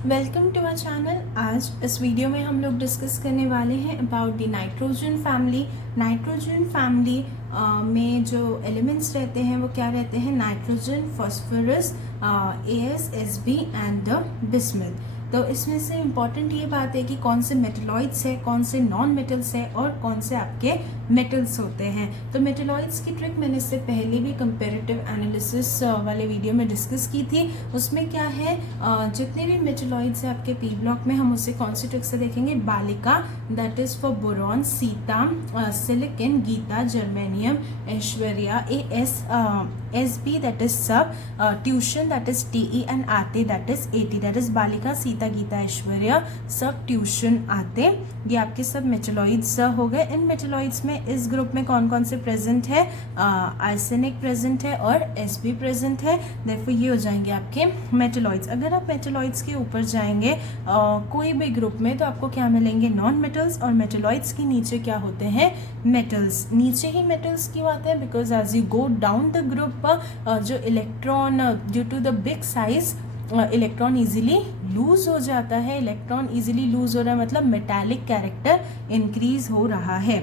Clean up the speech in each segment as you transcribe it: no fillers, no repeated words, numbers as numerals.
Welcome to our channel. आज इस video में हम लोग डिस्कस करने वाले हैं about the nitrogen family. Nitrogen family में जो एलिमेंट्स रहते हैं वो क्या रहते हैं? Nitrogen, phosphorus, S, S B and bismuth. तो इसमें से इम्पॉर्टेंट ये बात है कि कौन से मेटलॉइड्स है, कौन से नॉन मेटल्स है और कौन से आपके मेटल्स होते हैं। तो मेटलॉइड्स की ट्रिक मैंने इससे पहले भी कंपैरेटिव एनालिसिस वाले वीडियो में डिस्कस की थी। उसमें क्या है, जितने भी मेटलॉइड्स है आपके पी ब्लॉक में, हम उसे कौन सी ट्रिक से देखेंगे? बालिका that is for boron, Sita, silicon, Gita, germanium, Aishwarya, S B that is सब, tuition that is T and आते that is A. That is बालिका, सीता, गीता, ऐश्वर्या, सब, ट्यूशन, आते। ये आपके सब मेटलॉइड्स हो गए। इन मेटलॉइड्स में इस ग्रुप में कौन कौन से प्रेजेंट है? आर्सेनिक प्रेजेंट है और एस बी प्रेजेंट है। देखो ये हो जाएंगे आपके मेटलॉइड्स। अगर आप मेटलॉइड्स के ऊपर जाएंगे कोई भी ग्रुप में, तो आपको क्या मिलेंगे? Non metals. और मेटलॉइड्स के नीचे क्या होते हैं? मेटल्स। नीचे ही मेटल्स क्यों आते हैं? Because as you go down the group, जो electron due to the big size electron easily lose हो जाता है। इलेक्ट्रॉन इजीली लूज हो रहा है मतलब मेटालिक कैरेक्टर इंक्रीज हो रहा है।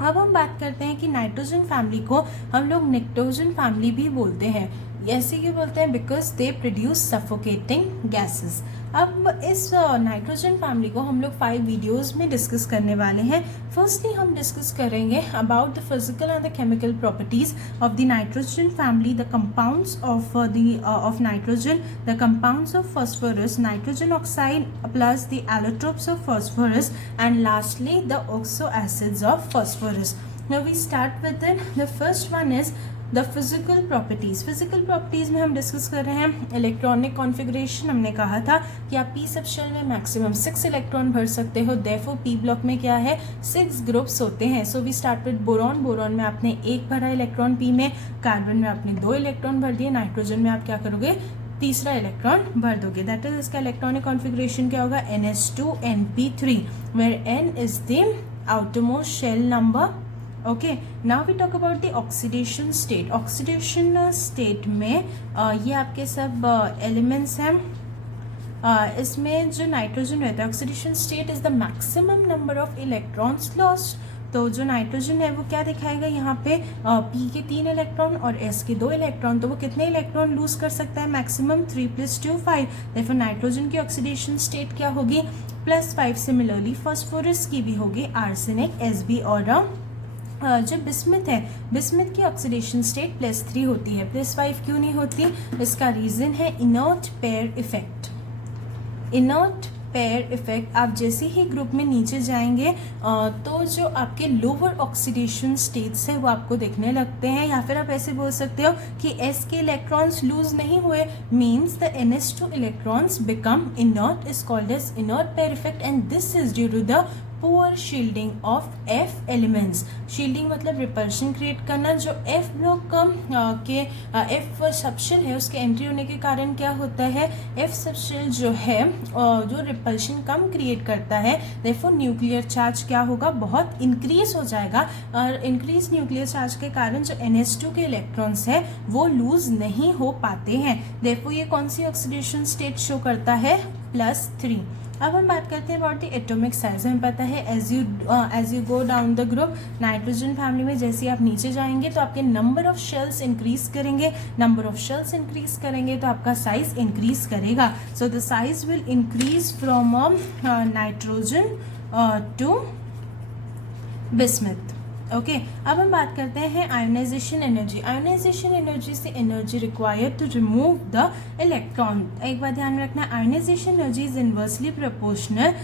अब हम बात करते हैं कि नाइट्रोजन फैमिली को हम लोग निक्टोजन फैमिली भी बोलते हैं। ऐसे क्यों बोलते हैं? Because they produce suffocating gases. अब इस नाइट्रोजन फैमिली को हम लोग 5 वीडियोस में डिस्कस करने वाले हैं। फर्स्टली हम डिस्कस करेंगे about the physical and the chemical properties of the nitrogen family, the compounds of nitrogen, the compounds of phosphorus, nitrogen oxide plus the allotropes of phosphorus, and lastly the oxo acids of phosphorus. Now we start with it. The first one is the physical properties. Physical properties में हम discuss कर रहे हैं electronic configuration. हमने कहा था कि आप पी सब शेल में मैक्सिमम 6 इलेक्ट्रॉन भर सकते हो। देयरफॉर पी ब्लॉक में क्या है? 6 ग्रुप्स होते हैं। So we start with boron. Boron में आपने 1 भरा इलेक्ट्रॉन पी में, कार्बन में आपने 2 इलेक्ट्रॉन भर दिए, नाइट्रोजन में आप क्या करोगे? तीसरा इलेक्ट्रॉन भर दोगे। दैट इज इसका इलेक्ट्रॉनिक कॉन्फ़िगरेशन क्या होगा? NH2NP3 where N is the outermost shell number. Okay, now we talk about the oxidation state. Oxidation state में ये आपके सब एलिमेंट्स हैं। इसमें जो नाइट्रोजन रहता है, oxidation state is the maximum number of electrons lost. तो जो नाइट्रोजन है वो क्या दिखाएगा यहाँ पे? पी के 3 इलेक्ट्रॉन और एस के 2 इलेक्ट्रॉन। तो वो कितने इलेक्ट्रॉन लूज कर सकता है? मैक्सिमम 3 + 2 5। देखो नाइट्रोजन की ऑक्सीडेशन स्टेट क्या होगी? +5। सिमिलरली फॉस्फोरस की भी होगी, आर्सेनिक, एस बी। और जो बिस्मथ है, बिस्मथ की ऑक्सीडेशन स्टेट +3 होती है। +5 क्यों नहीं होती? इसका रीज़न है inert pair effect. Inert pair effect. आप जैसे ही ग्रुप में नीचे जाएंगे तो जो आपके लोअर ऑक्सीडेशन स्टेट्स हैं वो आपको देखने लगते हैं। या फिर आप ऐसे बोल सकते हो कि S के इलेक्ट्रॉन्स लूज नहीं हुए, means the NH2 electrons become inert, is called as inert pair effect and this is due to the poor shielding of F elements. Shielding मतलब रिपल्शन क्रिएट करना। जो F ब्लॉक के F subshell है उसके entry होने के कारण क्या होता है? F सबशेल जो है जो रिपल्शन कम क्रिएट करता है, देयरफॉर न्यूक्लियर चार्ज क्या होगा? बहुत इंक्रीज हो जाएगा। और इंक्रीज न्यूक्लियर चार्ज के कारण जो NH2 के इलेक्ट्रॉन्स है वो लूज नहीं हो पाते हैं। देयरफॉर ये कौन सी ऑक्सीडेशन स्टेट शो करता है? +3। अब हम बात करते हैं अबाउट द एटॉमिक साइज। हमें पता है as you go down the group, nitrogen family में जैसे आप नीचे जाएंगे तो आपके नंबर ऑफ शेल्स इंक्रीज करेंगे। नंबर ऑफ शेल्स इंक्रीज करेंगे तो आपका साइज इंक्रीज करेगा। So the size will increase from nitrogen to bismuth. Okay, अब हम बात करते हैं आयोनाइजेशन एनर्जी। आयोनाइजेशन एनर्जी से energy required to remove the electron. एक बात ध्यान में रखना, ionisation energy is inversely proportional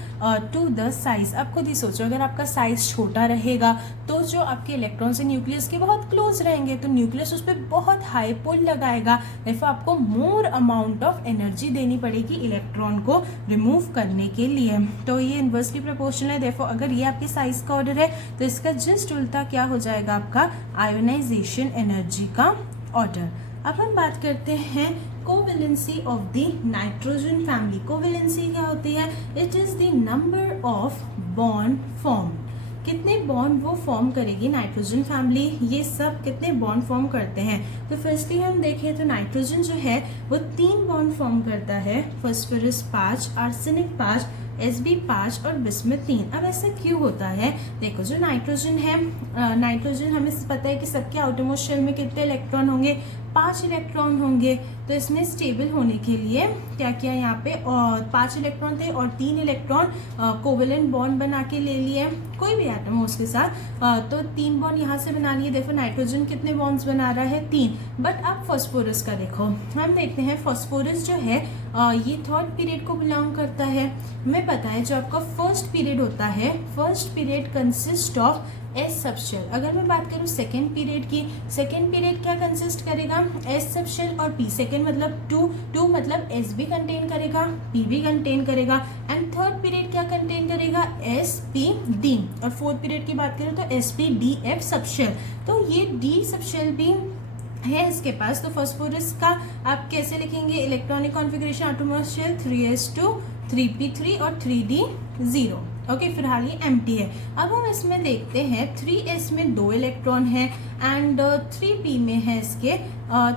to the size. आप खुद ही सोचो, अगर आपका साइज छोटा रहेगा तो जो आपके इलेक्ट्रॉन से न्यूक्लियस के बहुत क्लोज रहेंगे तो न्यूक्लियस उस पर बहुत हाई पुल लगाएगा। देयरफॉर आपको मोर अमाउंट ऑफ एनर्जी देनी पड़ेगी इलेक्ट्रॉन को रिमूव करने के लिए। तो ये इन्वर्सली प्रोपोर्शनल है। देयरफॉर अगर ये आपके साइज का ऑर्डर है तो इसका जस्ट उल्टा क्या हो जाएगा? आपका आयोनाइजेशन एनर्जी का ऑर्डर। अब हम बात करते हैं covalency of the nitrogen family. Covalency क्या होती है? It is the number of bond form. कितने बॉन्ड वो फॉर्म करेगी नाइट्रोजन फैमिली, ये सब कितने बॉन्ड फॉर्म करते हैं। तो फर्स्टली हम देखें तो नाइट्रोजन जो है वो 3 बॉन्ड फॉर्म करता है, फास्फोरस 5, आर्सेनिक 5, Sb 5 और बिस्मुथ 3। अब ऐसा क्यों होता है? देखो जो नाइट्रोजन है, नाइट्रोजन हमें पता है कि सबके आउटरमोस्ट शेल में कितने इलेक्ट्रॉन होंगे, 5 इलेक्ट्रॉन होंगे। तो इसने स्टेबल होने के लिए क्या किया, यहाँ पे 5 इलेक्ट्रॉन थे और 3 इलेक्ट्रॉन कोवेलेंट बॉन्ड बना के ले लिए, कोई भी एटम हो उसके साथ। तो 3 बॉन्ड यहाँ से बना लिए। देखो नाइट्रोजन कितने बॉन्ड्स बना रहा है, 3। बट अब फास्फोरस का देखो, हम देखते हैं फास्फोरस जो है ये 3rd पीरियड को बिलोंग करता है। हमें पता है जो आपका फर्स्ट पीरियड होता है, first period consist of S subshell. अगर मैं बात करूँ सेकेंड पीरियड की, सेकेंड पीरियड क्या कंसिस्ट करेगा, एस सबशेल और पी। सेकेंड मतलब 2 मतलब एस भी कंटेन करेगा, पी भी कंटेन करेगा। एंड थर्ड पीरियड क्या कंटेन करेगा, एस पी डी। और फोर्थ पीरियड की बात करूँ तो S P D F subshell. तो ये डी सबशेल भी है इसके पास। तो फास्फोरस का आप कैसे लिखेंगे, electronic configuration आटोमोस्ट shell 3s2 3p3 और 3d0। ओके, फिलहाल ये एम्प्टी है। अब हम इसमें देखते हैं 3s में 2 इलेक्ट्रॉन है एंड 3p में है इसके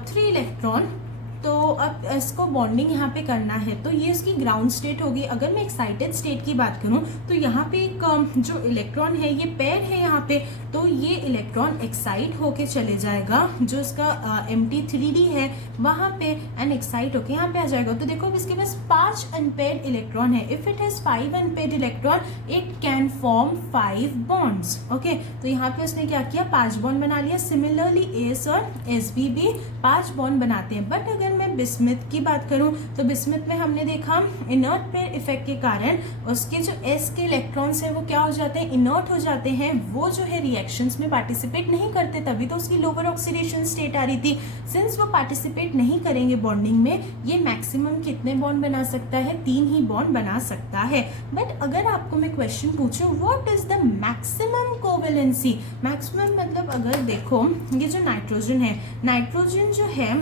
3 इलेक्ट्रॉन। तो अब इसको बॉन्डिंग यहाँ पे करना है, तो ये इसकी ग्राउंड स्टेट होगी। अगर मैं एक्साइटेड स्टेट की बात करूँ तो यहाँ पे एक जो इलेक्ट्रॉन है ये पेयर है यहाँ पे, तो ये इलेक्ट्रॉन एक्साइट होके चले जाएगा जो इसका एम्प्टी 3d है वहाँ पे, एंड एक्साइट होके यहाँ पे आ जाएगा। तो देखो अब इसके पास 5 अनपेयर्ड इलेक्ट्रॉन है। If it has 5 unpaired electron it can form 5 bonds. Okay, तो यहाँ पे उसने क्या किया, 5 बॉन्ड बना लिया। सिमिलरली एस और एसबी भी 5 बॉन्ड बनाते हैं। बट अगर मैं बिस्मुथ की बात करूं तो बिस्मुथ में हमने देखा इनर्ट पेयर इफेक्ट के कारण उसके जो एस के इलेक्ट्रॉन्स हैं वो क्या हो जाते हैं, इनर्ट हो जाते हैं। वो जो है रिएक्शंस में पार्टिसिपेट नहीं करते, तभी तो उसकी लोअर ऑक्सीडेशन स्टेट आ रही थी। सिंस वो पार्टिसिपेट नहीं करेंगे बॉन्डिंग में, ये मैक्सिमम कितने बॉन्ड बना सकता है, 3 ही बॉन्ड बना सकता है। बट अगर आपको मैं क्वेश्चन पूछूं what is the maximum covalency, maximum मतलब अगर देखो ये जो नाइट्रोजन है, नाइट्रोजन जो है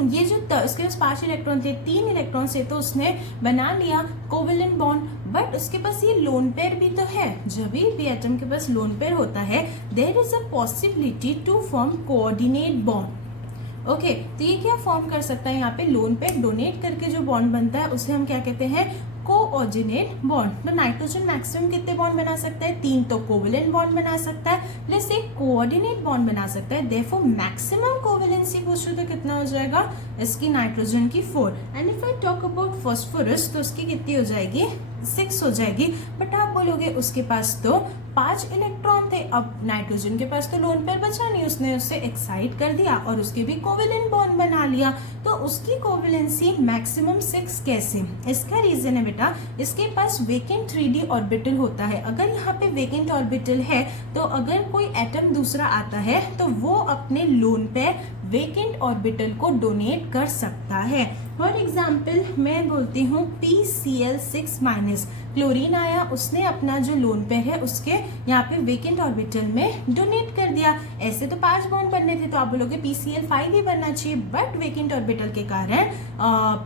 ये जो उसके पास 5 इलेक्ट्रॉन थे, 3 इलेक्ट्रॉन से तो उसने बना लिया कोवेलेंट बॉन्ड। बट उसके पास ये लोन पेयर भी तो है। जब भी एटम के पास लोन पेयर होता है there is a possibility to form coordinate bond. Okay, तो ये क्या फॉर्म कर सकता है, यहाँ पे लोन पेयर डोनेट करके जो बॉन्ड बनता है उसे हम क्या कहते हैं, कोऑर्डिनेट बॉन्ड। तो नाइट्रोजन मैक्सिमम कितने बॉन्ड बना सकता है, 3 तो कोवेलेंट बॉन्ड बना सकता है प्लस एक कोऑर्डिनेट बॉन्ड बना सकता है। देयरफॉर मैक्सिमम कोवेलेंसी पूछो तो कितना हो जाएगा इसकी, नाइट्रोजन की 4। And if I talk about phosphorus तो उसकी कितनी हो जाएगी, 6 हो जाएगी। बट आप बोलोगे उसके पास तो 5 इलेक्ट्रॉन थे, अब नाइट्रोजन के पास तो लोन पेयर बचा नहीं, उसने उससे एक्साइट कर दिया और उसके भी कोवेलेंट बॉन्ड बना लिया, तो उसकी कोवेलेंसी मैक्सिमम 6 कैसे। इसका रीजन है बेटा, इसके पास वेकेंट 3d ऑर्बिटल होता है। अगर यहाँ पे वेकेंट ऑर्बिटल है तो अगर कोई एटम दूसरा आता है तो वो अपने लोन पेयर वेकेंट ऑर्बिटल को डोनेट कर सकता है। फॉर एग्जाम्पल मैं बोलती हूँ PCl6-, क्लोरीन आया, उसने अपना जो लोन पेयर है उसके यहाँ पे वेकेंट ऑर्बिटल में डोनेट कर दिया। ऐसे तो 5 बॉन्ड बनने थे तो आप बोलोगे PCl5 ही बनना चाहिए, बट वेकेंट ऑर्बिटल के कारण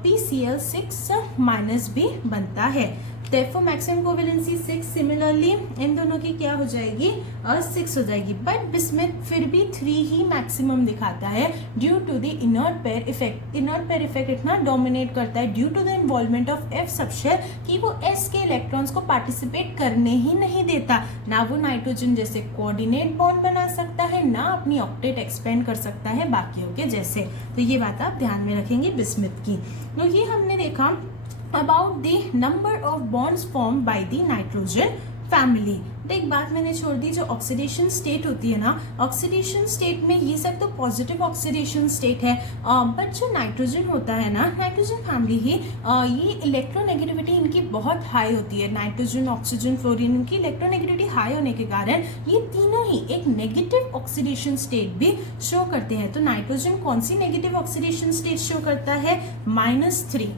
PCl6- भी बनता है। Therefore maximum covalency 6। Similarly in दोनों की क्या हो जाएगी, 6 हो जाएगी। बट बिस्मुथ फिर भी 3 ही मैक्सिमम दिखाता है due to the inert pair effect. Inert pair effect इतना डोमिनेट करता है due to the involvement of f subshell कि वो एस के इलेक्ट्रॉन्स को पार्टिसिपेट करने ही नहीं देता। ना वो नाइट्रोजन जैसे कोऑर्डिनेट बॉन्ड बना सकता है, ना अपनी ऑक्टेट एक्सपेंड कर सकता है बाकियों के जैसे। तो ये बात आप ध्यान में रखेंगे बिस्मुथ की। तो ये हमने देखा about the number of bonds formed by the nitrogen family। तो एक बात मैंने छोड़ दी, जो ऑक्सीडेशन स्टेट होती है ना, ऑक्सीडेशन स्टेट में ये सब तो पॉजिटिव ऑक्सीडेशन स्टेट है, बट जो नाइट्रोजन होता है ना, नाइट्रोजन फैमिली ही ये इलेक्ट्रोनेगेटिविटी इनकी बहुत हाई होती है। नाइट्रोजन, ऑक्सीजन, फ्लोरीन, इनकी इलेक्ट्रोनेगेटिविटी हाई होने के कारण ये तीनों ही एक नेगेटिव ऑक्सीडेशन स्टेट भी शो करते हैं। तो नाइट्रोजन कौन सी नेगेटिव ऑक्सीडेशन स्टेट शो करता है, -3।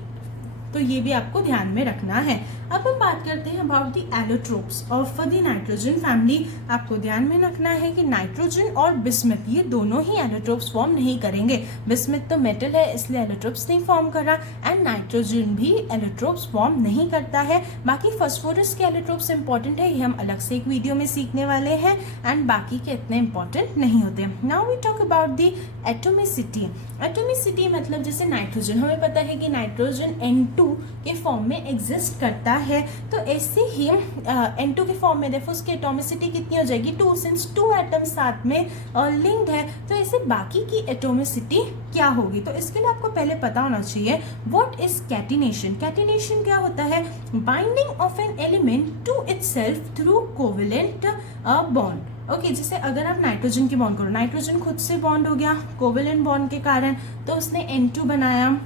तो ये भी आपको ध्यान में रखना है। अब हम बात करते हैं about the allotropes of the nitrogen family. आपको ध्यान में रखना है कि नाइट्रोजन और बिस्मथ ये दोनों ही एलोट्रोप्स फॉर्म नहीं करेंगे। बिस्मथ तो मेटल है इसलिए एलोट्रोप्स नहीं फॉर्म कर रहा, एंड नाइट्रोजन भी एलोट्रोप्स फॉर्म नहीं करता है। बाकी फास्फोरस के एलोट्रोप्स इंपॉर्टेंट है, ये हम अलग से एक वीडियो में सीखने वाले हैं, एंड बाकी के इतने इंपॉर्टेंट नहीं होते। Now we talk about the atomicity. Atomicity मतलब जैसे नाइट्रोजन, हमें पता है कि नाइट्रोजन N2 के फॉर्म में एग्जिस्ट करता है, तो ऐसे ही N2 के फॉर्म में देखो उसकी एटोमिसिटी कितनी हो जाएगी 2, सिंस 2 एटम्स साथ में लिंक्ड है, तो ऐसे बाकी की एटोमिसिटी क्या होगी। तो इसके लिए आपको पहले पता होना चाहिए व्हाट इज कैटिनेशन। कैटिनेशन क्या होता है, binding of an element to itself through covalent bond. Okay, जैसे अगर आप नाइट्रोजन की बॉन्ड करो, नाइट्रोजन खुद से बॉन्ड हो गया कोवेलेंट बॉन्ड के कारण, तो उसने N2 बनाया।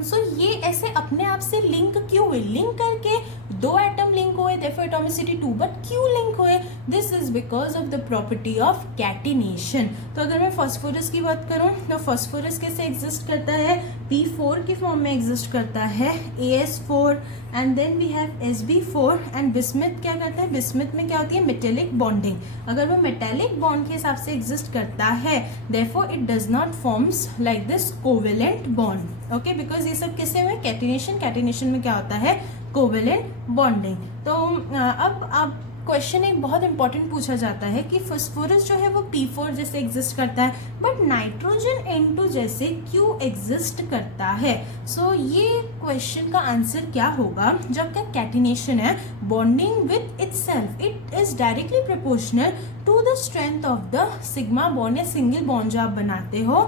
सो ये ऐसे अपने आप से लिंक क्यों हुए, लिंक करके 2 एटम लिंक हुए, देयरफॉर एटोमिसिटी 2, बट क्यों लिंक हुए, this is because of the property of catenation. तो अगर मैं फास्फोरस की बात करूं तो फास्फोरस कैसे एग्जिस्ट करता है, P4 की फॉर्म में एग्जिस्ट करता है, AS4 and then we have Sb4, and bismuth क्या करता है, बिस्मथ में क्या होती है मेटेलिक बॉन्डिंग। अगर वो मेटेलिक बॉन्ड के हिसाब से एग्जिस्ट करता है, therefore it does not forms like this covalent bond. Okay, because ये सब किससे हुए, कैटिनेशन। कैटिनेशन में क्या होता है, कोवेलेंट बॉन्डिंग। तो अब क्वेश्चन एक बहुत इंपॉर्टेंट पूछा जाता है कि फास्फोरस जो है वो P4 जैसे एग्जिस्ट करता है, बट नाइट्रोजन N2 जैसे क्यों एग्जिस्ट करता है। सो ये क्वेश्चन का आंसर क्या होगा, जब का कैटिनेशन है bonding with itself, it is directly proportional to the strength of the sigma bond या सिंगल बॉन्ड जो आप बनाते हो,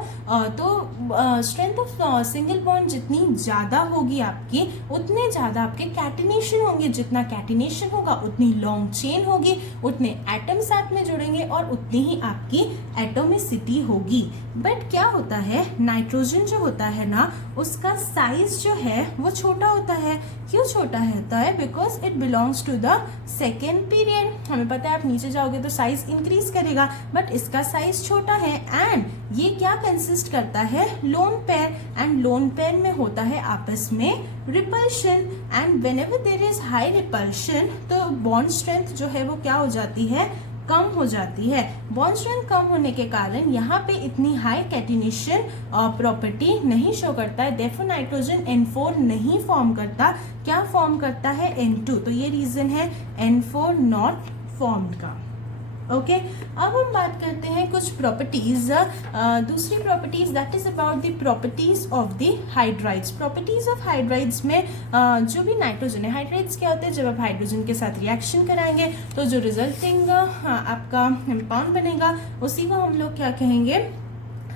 तो स्ट्रेंथ ऑफ सिंगल बॉन्ड जितनी ज़्यादा होगी आपकी, उतने ज़्यादा आपके कैटिनेशन होंगे। जितना कैटिनेशन होगा उतनी लॉन्ग चेन होगी, उतने एटम साथ में जुड़ेंगे और उतनी ही आपकी एटोमिसिटी होगी। बट क्या होता है, नाइट्रोजन जो होता है ना, उसका साइज जो है वो छोटा होता है। क्यों छोटा होता है, because it belongs to the second period. हमें पता है आप नीचे जाओगे तो साइज इंक्रीज करेगा, बट इसका साइज छोटा है, एंड ये क्या कंसिस्ट करता है, lone pair, and lone pair में होता है आपस में repulsion, and whenever there is high repulsion तो बॉन्ड स्ट्रेंथ जो है वो क्या हो जाती है, कम हो जाती है। बॉन्ड स्ट्रेंथ कम होने के कारण यहाँ पे इतनी हाई कैटिनेशन प्रॉपर्टी नहीं शो करता है, देयरफॉर नाइट्रोजन N4 नहीं फॉर्म करता, क्या फॉर्म करता है, N2। तो ये रीजन है N4 नॉट फॉर्म्ड का। ओके, अब हम बात करते हैं कुछ प्रॉपर्टीज, दूसरी properties that is about the properties of the hydrides. Properties of hydrides में जो भी नाइट्रोजन है, हाइड्राइड्स क्या होते हैं, जब आप हाइड्रोजन के साथ रिएक्शन कराएंगे तो जो रिजल्टिंग आपका कंपाउंड बनेगा उसी को हम लोग क्या कहेंगे,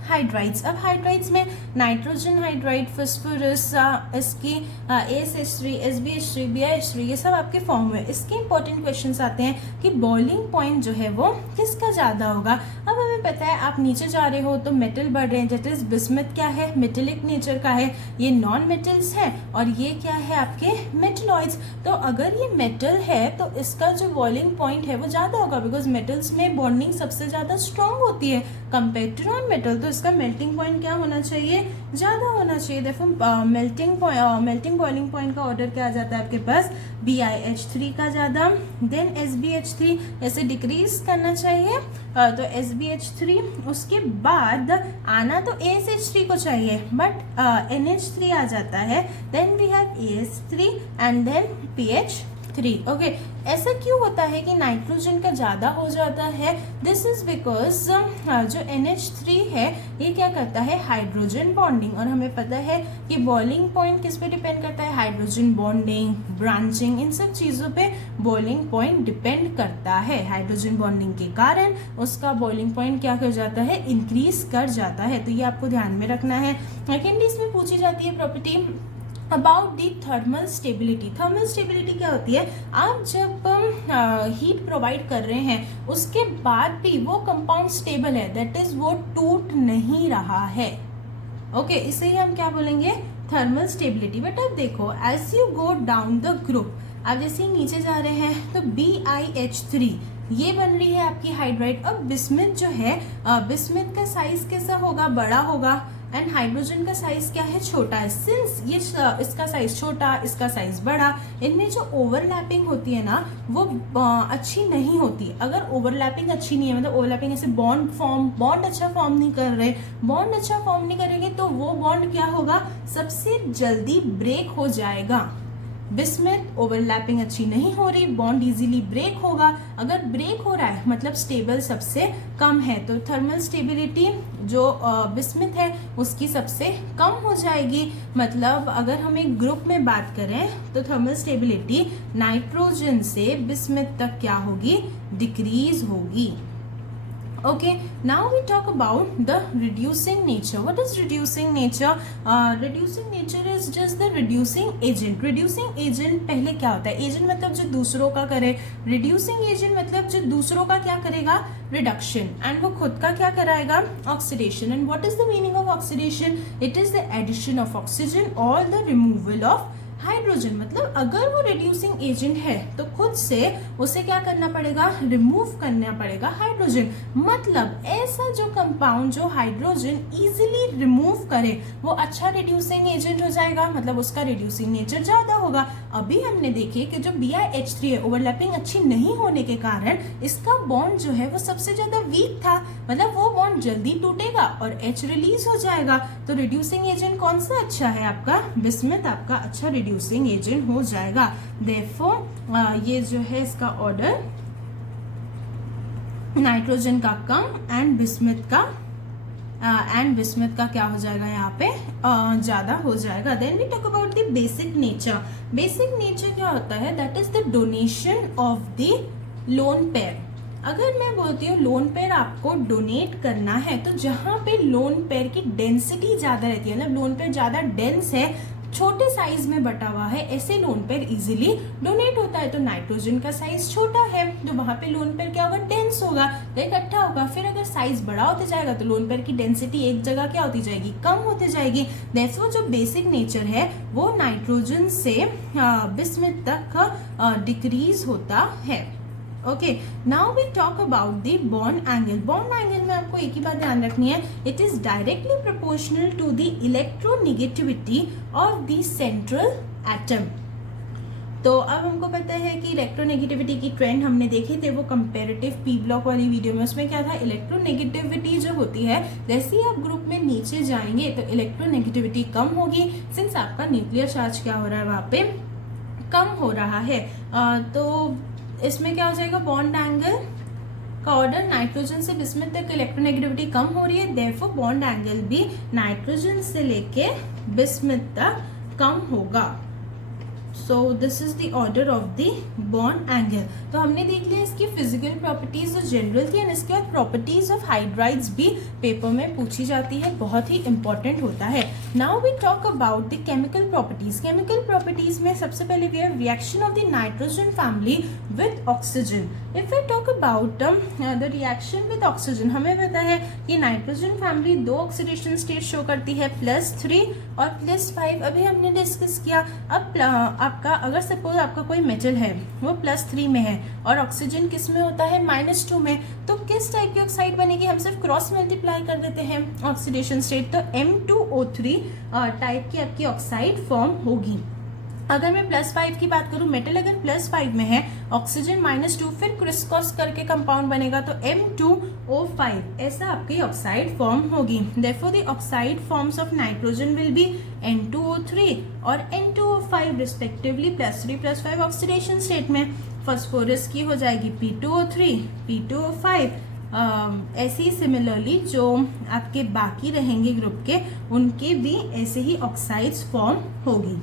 हाइड्राइड्स। अब हाइड्राइड्स में नाइट्रोजन हाइड्राइड, फास्फोरस, इसकी ASH3, SbH3, BiH3 ये सब आपके फॉर्म हुए। इसके इंपॉर्टेंट क्वेश्चंस आते हैं कि बॉइलिंग पॉइंट जो है वो किसका ज़्यादा होगा। अब हमें पता है आप नीचे जा रहे हो तो मेटल बढ़ रहे हैं, दैट इज बिस्मथ क्या है, मेटेलिक नेचर का है, ये नॉन मेटल्स है, और ये क्या है आपके मेटलॉइड्स। तो अगर ये मेटल है तो इसका जो बॉइलिंग पॉइंट है वो ज़्यादा होगा, बिकॉज मेटल्स में बॉन्डिंग सबसे ज़्यादा स्ट्रॉन्ग होती है कंपेयर टू नॉन मेटल, तो इसका मेल्टिंग पॉइंट क्या होना चाहिए, ज़्यादा होना चाहिए। देखो मेल्टिंग बॉइलिंग पॉइंट का ऑर्डर क्या आ जाता है आपके पास, BiH3 का ज़्यादा, देन SbH3 ऐसे डिक्रीज करना चाहिए, तो SbH3, उसके बाद आना तो ASH3 को चाहिए, बट NH3 आ जाता है, then we have AS3 and then PH3। Okay, ऐसा क्यों होता है कि नाइट्रोजन का ज़्यादा हो जाता है, दिस इज बिकॉज जो NH3 है ये क्या करता है, हाइड्रोजन बॉन्डिंग, और हमें पता है कि बॉइलिंग पॉइंट किस पे डिपेंड करता है, हाइड्रोजन बॉन्डिंग, ब्रांचिंग, इन सब चीज़ों पे बॉइलिंग पॉइंट डिपेंड करता है। हाइड्रोजन बॉन्डिंग के कारण उसका बॉइलिंग पॉइंट क्या कर जाता है, इंक्रीज कर जाता है, तो ये आपको ध्यान में रखना है। सेकेंडली इसमें पूछी जाती है property about the thermal stability. Thermal stability क्या होती है, आप जब हीट प्रोवाइड कर रहे हैं उसके बाद भी वो कंपाउंड स्टेबल है, दैट इज वो टूट नहीं रहा है। ओके, इसे ही हम क्या बोलेंगे, थर्मल स्टेबिलिटी। बट अब देखो as you go down the group, आप जैसे ही नीचे जा रहे हैं तो BiH3 ये बन रही है आपकी हाइड्राइड। अब बिस्मथ जो है, बिस्मथ का साइज कैसा होगा, बड़ा होगा, एंड हाइड्रोजन का साइज क्या है, छोटा है। सिंस ये इसका साइज छोटा, इसका साइज बड़ा, इनमें जो ओवरलैपिंग होती है ना वो अच्छी नहीं होती। अगर ओवरलैपिंग अच्छी नहीं है, मतलब ओवरलैपिंग ऐसे बॉन्ड अच्छा फॉर्म नहीं कर रहे, बॉन्ड अच्छा फॉर्म नहीं करेंगे तो वो बॉन्ड क्या होगा, सबसे जल्दी ब्रेक हो जाएगा। बिस्मथ ओवरलैपिंग अच्छी नहीं हो रही, बॉन्ड इजीली ब्रेक होगा। अगर ब्रेक हो रहा है मतलब स्टेबल सबसे कम है, तो थर्मल स्टेबिलिटी जो बिस्मथ है उसकी सबसे कम हो जाएगी। मतलब अगर हम एक ग्रुप में बात करें तो थर्मल स्टेबिलिटी नाइट्रोजन से बिस्मथ तक क्या होगी, डिक्रीज होगी। Okay, now we talk about the reducing nature. What is reducing nature? Reducing nature is just the reducing agent. Reducing agent पहले क्या होता है, agent मतलब जो दूसरों का करे, reducing agent मतलब जो दूसरों का क्या करेगा, reduction, and वो खुद का क्या कराएगा, oxidation. And what is the meaning of oxidation? It is the addition of oxygen or the removal of hydrogen. मतलब अगर वो रिड्यूसिंग एजेंट है तो खुद से उसे क्या करना पड़ेगा, रिमूव करना पड़ेगा हाइड्रोजन। मतलब ऐसा जो कंपाउंड जो हाइड्रोजन इजीली रिमूव करे वो अच्छा रिड्यूसिंग एजेंट हो जाएगा, मतलब उसका रिड्यूसिंग नेचर ज्यादा होगा। अभी हमने देखे कि जो BiH3 है, ओवरलैपिंग अच्छी नहीं होने के कारण इसका बॉन्ड जो है वो सबसे ज्यादा वीक था, मतलब वो बॉन्ड जल्दी टूटेगा और H रिलीज हो जाएगा। तो रिड्यूसिंग एजेंट कौन सा अच्छा है, आपका बिस्मथ आपका अच्छा रिड्यूसिंग एजेंट हो जाएगा। देयरफॉर ये जो है इसका ऑर्डर नाइट्रोजन का कम एंड बिस्मथ का क्या हो जाएगा, यहाँ पे ज्यादा हो जाएगा। Then we talk about the basic nature. Basic nature क्या होता है, that is the donation of the lone pair. अगर मैं बोलती हूँ लोन पेयर आपको डोनेट करना है, तो जहां पे लोन पेयर की डेंसिटी ज्यादा रहती है, मतलब लोन पेयर ज्यादा डेंस है, छोटे साइज में बटा हुआ है, ऐसे लोन पेयर इजीली डोनेट होता है। तो नाइट्रोजन का साइज छोटा है तो वहां पे लोन पेयर क्या होगा, डेंस होगा, इकट्ठा होगा। फिर अगर साइज बड़ा होते जाएगा तो लोन पेयर की डेंसिटी एक जगह क्या होती जाएगी, कम होती जाएगी। देयरफॉर जो बेसिक नेचर है वो नाइट्रोजन से बिस्मथ तक डिक्रीज होता है। Okay, now we talk about the bond angle. Bond angle में आपको एक ही बात ध्यान रखनी है, it is directly proportional to the electronegativity of the central atom. तो अब हमको पता है कि इलेक्ट्रोनेगेटिविटी की ट्रेंड हमने देखे थे वो कंपैरेटिव पी ब्लॉक वाली वीडियो में। उसमें क्या था, इलेक्ट्रोनेगेटिविटी जो होती है, जैसे ही आप ग्रुप में नीचे जाएंगे तो इलेक्ट्रोनेगेटिविटी कम होगी, सिंस आपका न्यूक्लियर चार्ज क्या हो रहा है वहाँ पे, कम हो रहा है। तो इसमें क्या हो जाएगा, बॉन्ड एंगल का ऑर्डर नाइट्रोजन से बिस्मथ तक इलेक्ट्रोनेगेटिविटी कम हो रही है, देयरफॉर बॉन्ड एंगल भी नाइट्रोजन से लेके बिस्मथ तक कम होगा। So this is the order of the bond angle. तो हमने देख लिया इसकी फिजिकल प्रॉपर्टीज जो जनरल थी, एंड इसके बाद प्रॉपर्टीज ऑफ हाइड्राइड्स भी पेपर में पूछी जाती है, बहुत ही इंपॉर्टेंट होता है। Now we talk about the chemical properties. Chemical properties में सबसे पहले we have reaction of the nitrogen family with oxygen. If we talk about the reaction with oxygen, हमें पता है कि नाइट्रोजन फैमिली दो ऑक्सीडेशन स्टेट शो करती है, +3 और +5। अभी हमने डिस्कस किया। अब आपका अगर सपोज आपका कोई मेटल है वो +3 में है और ऑक्सीजन किस में होता है, -2 में, तो किस टाइप की ऑक्साइड बनेगी, हम सिर्फ क्रॉस मल्टीप्लाई कर देते हैं ऑक्सीडेशन स्टेट, तो M2O3 टाइप की आपकी ऑक्साइड फॉर्म होगी। अगर मैं +5 की बात करूं, मेटल अगर +5 में है, ऑक्सीजन -2, फिर क्रिस क्रॉस करके कंपाउंड बनेगा तो M2O5, ऐसा आपकी ऑक्साइड फॉर्म होगी। Therefore the oxide forms of nitrogen will be N2O3 और N2O5 रिस्पेक्टिवली, +3 +5 ऑक्सीडेशन स्टेट में। फास्फोरस की हो जाएगी P2O3 P2O5। ऐसे ही सिमिलरली जो आपके बाकी रहेंगे ग्रुप के, उनके भी ऐसे ही ऑक्साइड्स फॉर्म होगी।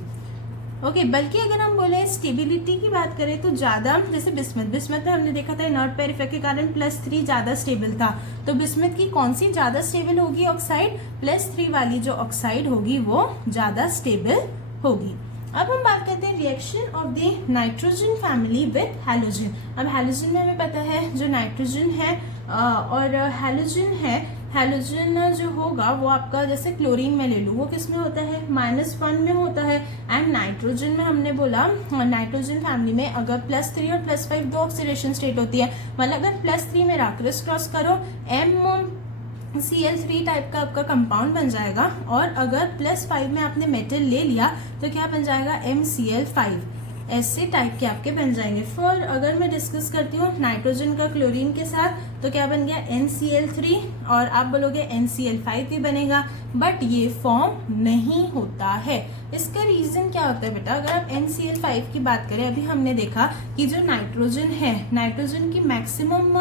ओके, बल्कि अगर हम बोले स्टेबिलिटी की बात करें तो ज़्यादा, जैसे बिस्मथ में हमने देखा था इनर्ट पेयर इफेक्ट के कारण +3 ज़्यादा स्टेबल था, तो बिस्मथ की कौन सी ज़्यादा स्टेबल होगी ऑक्साइड, +3 वाली जो ऑक्साइड होगी वो ज़्यादा स्टेबल होगी। अब हम बात करते हैं reaction of the nitrogen family with halogen. अब हैलोजन में हमें पता है जो नाइट्रोजन है और हैलोजन है, हैलोजन जो होगा वो आपका, जैसे क्लोरीन में ले लूँ, वो किस में होता है, -1 में होता है। एंड नाइट्रोजन में हमने बोला नाइट्रोजन फैमिली में अगर +3 और +5 दो ऑक्सीडेशन स्टेट होती है, मतलब अगर +3 में क्रिस क्रॉस करो Cl3 टाइप का आपका कंपाउंड बन जाएगा। और अगर +5 में आपने मेटल ले लिया तो क्या बन जाएगा, MCl5। ऐसे टाइप के आपके बन जाएंगे। फिर अगर मैं डिस्कस करती हूँ नाइट्रोजन का क्लोरीन के साथ, तो क्या बन गया, NCl3, और आप बोलोगे NCl5 भी बनेगा, बट ये फॉर्म नहीं होता है। इसका रीजन क्या होता है बेटा, अगर आप NCl5 की बात करें, अभी हमने देखा कि जो नाइट्रोजन है, नाइट्रोजन की मैक्सिमम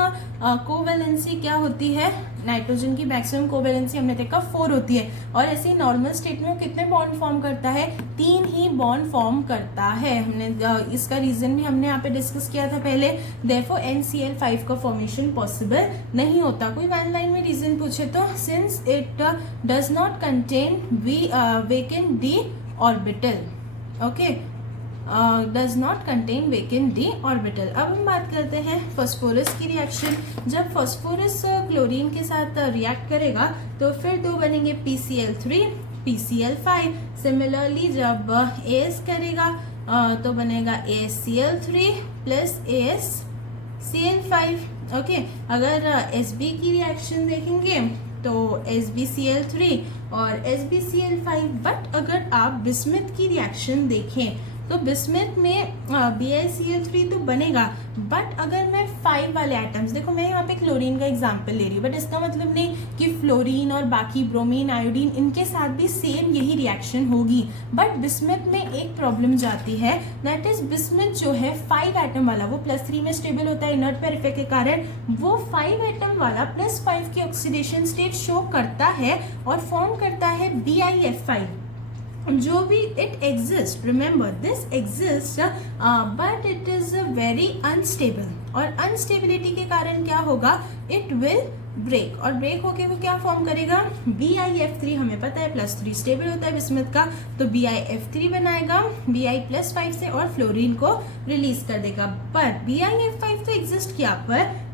कोवैलेंसी क्या होती है, नाइट्रोजन की मैक्सिमम कोवैलेंसी हमने देखा 4 होती है, और ऐसे ही नॉर्मल स्टेट में वो कितने बॉन्ड फॉर्म करता है, 3 ही बॉन्ड फॉर्म करता है। हमने इसका रीजन भी हमने यहाँ पे डिस्कस किया था पहले। देयरफॉर NCl5 का फॉर्मेशन पॉसिबल नहीं होता। कोई वन लाइन में रीजन पूछे तो, since it does not contain vacant D orbital, okay, does not contain vacant D orbital. अब हम बात करते हैं फॉस्फोरस की रिएक्शन। जब फॉस्फोरस क्लोरीन के साथ रिएक्ट करेगा तो फिर दो बनेंगे PCl3, PCl5। सिमिलरली जब AS करेगा तो बनेगा AsCl3 प्लस AsCl5, ओके। अगर Sb की रिएक्शन देखेंगे तो SbCl3 और SbCl5। बट अगर आप बिस्मथ की रिएक्शन देखें तो बिस्मथ में BiCl3 तो बनेगा, बट अगर मैं 5 वाले आइटम्स, देखो मैं यहाँ पे क्लोरीन का एग्जांपल ले रही हूँ, बट इसका मतलब नहीं कि फ्लोरीन और बाकी ब्रोमीन, आयोडीन, इनके साथ भी सेम यही रिएक्शन होगी। बट बिस्मथ में एक प्रॉब्लम जाती है, दैट इज बिस्मथ जो है 5 आइटम वाला, वो +3 में स्टेबल होता है इनर्ट पेयर इफेक्ट के कारण, वो 5 आइटम वाला +5 की ऑक्सीडेशन स्टेट शो करता है और फॉर्म करता है BiF5। जो भी it exist, remember this exist, but it is very unstable, और अनस्टेबिलिटी के कारण क्या होगा, इट विल ब्रेक, और ब्रेक होके वो क्या फॉर्म करेगा, BiF3। हमें पता है +3 स्टेबल होता है बिस्मथ का, तो BiF3 बनाएगा Bi +5 से और फ्लोरीन को रिलीज कर देगा। पर BiF5 तो एग्जिस्ट किया, पर